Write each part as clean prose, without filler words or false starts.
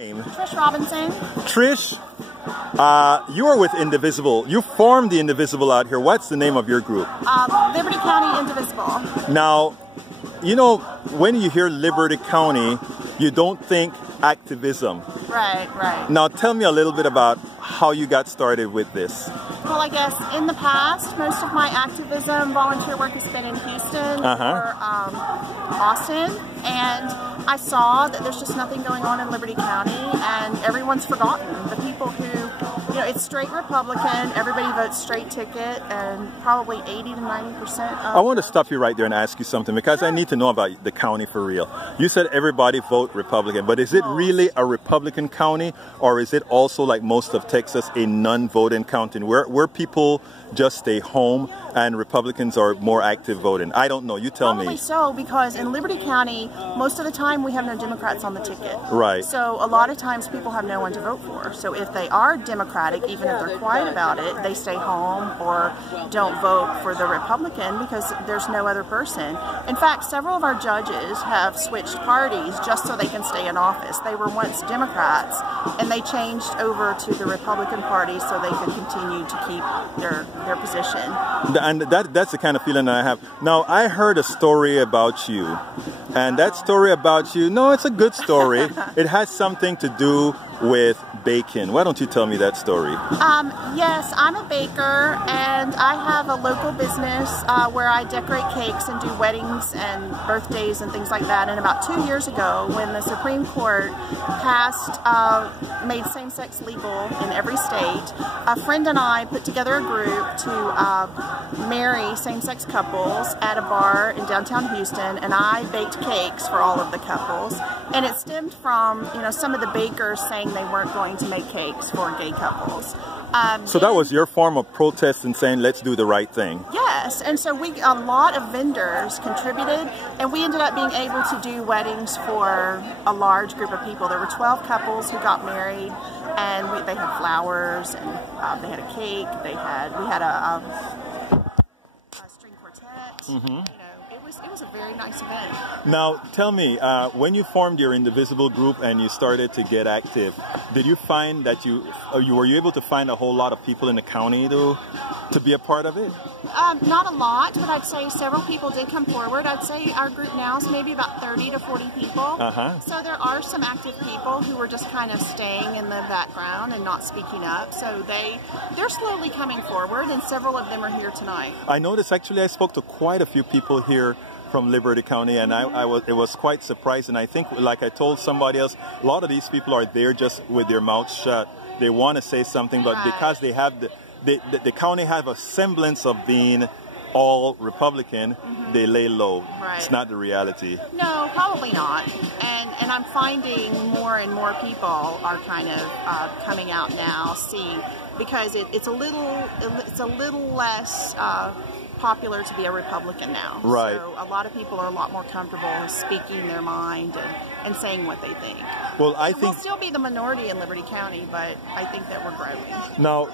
Trish Robinson. Trish, you are with Indivisible. You formed the Indivisible out here. What's the name of your group? Liberty County Indivisible. Now, you know, when you hear Liberty County, you don't think activism. Right, right. Now, tell me a little bit about how you got started with this. Well, I guess in the past, most of my activism, volunteer work has been in Houston or Austin, and I saw that there's just nothing going on in Liberty County, and everyone's forgotten. The people who, you know, it's straight Republican, everybody votes straight ticket, and probably 80 to 90% of... I want to stop you right there and ask you something, because I need to know about the county for real. You said everybody vote Republican, but is it really a Republican county, or is it also, like most of Texas, a non-voting county where people just stay home and Republicans are more active voting? I don't know. You tell me. Probably so, because in Liberty County, most of the time we have no Democrats on the ticket. Right. So a lot of times people have no one to vote for. So if they are Democratic, even if they're quiet about it, they stay home or don't vote for the Republican because there's no other person. In fact, several of our judges have switched parties just so they can stay in office. They were once Democrats, and they changed over to the Republican Party so they could continue to keep their position. And that's the kind of feeling that I have. Now, I heard a story about you, and that story about you, no, it's a good story. It has something to do with bacon. Why don't you tell me that story? Yes, I'm a baker, and I have a local business where I decorate cakes and do weddings and birthdays and things like that. And about 2 years ago, when the Supreme Court made same-sex legal in every state, a friend and I put together a group to marry same-sex couples at a bar in downtown Houston, and I baked cakes for all of the couples. And it stemmed from, you know, some of the bakers saying they weren't going to make cakes for gay couples. So that was your form of protest and saying, let's do the right thing. Yes, and so a lot of vendors contributed, and we ended up being able to do weddings for a large group of people. There were 12 couples who got married, and they had flowers, and they had a cake. We had a string quartet. You know, it was a very nice event. Now, tell me, when you formed your Indivisible group and you started to get active, did you find that were you able to find a whole lot of people in the county to be a part of it? Not a lot, but I'd say several people did come forward. I'd say our group now is maybe about 30 to 40 people. So there are some active people who are just kind of staying in the background and not speaking up. So they're slowly coming forward, and several of them are here tonight. I noticed, actually, I spoke to quite a few people here from Liberty County, and it was quite surprising. I think, like I told somebody else, a lot of these people are there just with their mouths shut. They want to say something, but because they have the county have a semblance of being all Republican, they lay low. It's not the reality. No, probably not. And I'm finding more and more people are kind of coming out now, seeing, because it's a little less popular to be a Republican now. Right. So a lot of people are a lot more comfortable speaking their mind and saying what they think. Well, I think we'll still be the minority in Liberty County, but I think that we're growing. Now,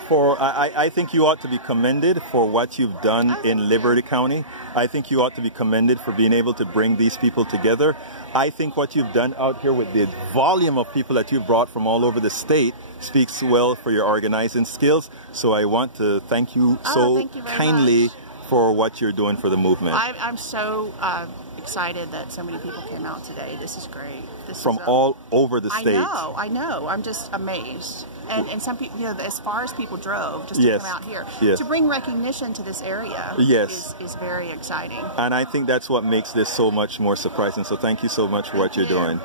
I think you ought to be commended for what you've done in Liberty County. I think you ought to be commended for being able to bring these people together. I think what you've done out here with the volume of people that you brought from all over the state speaks well for your organizing skills. So I want to thank you so kindly for what you're doing for the movement. I'm so excited that so many people came out today. This is great. From all over the state. I know. I'm just amazed. And some people, you know, as far as people drove just to come out here. To bring recognition to this area is very exciting. And I think that's what makes this so much more surprising. So thank you so much for what you're doing.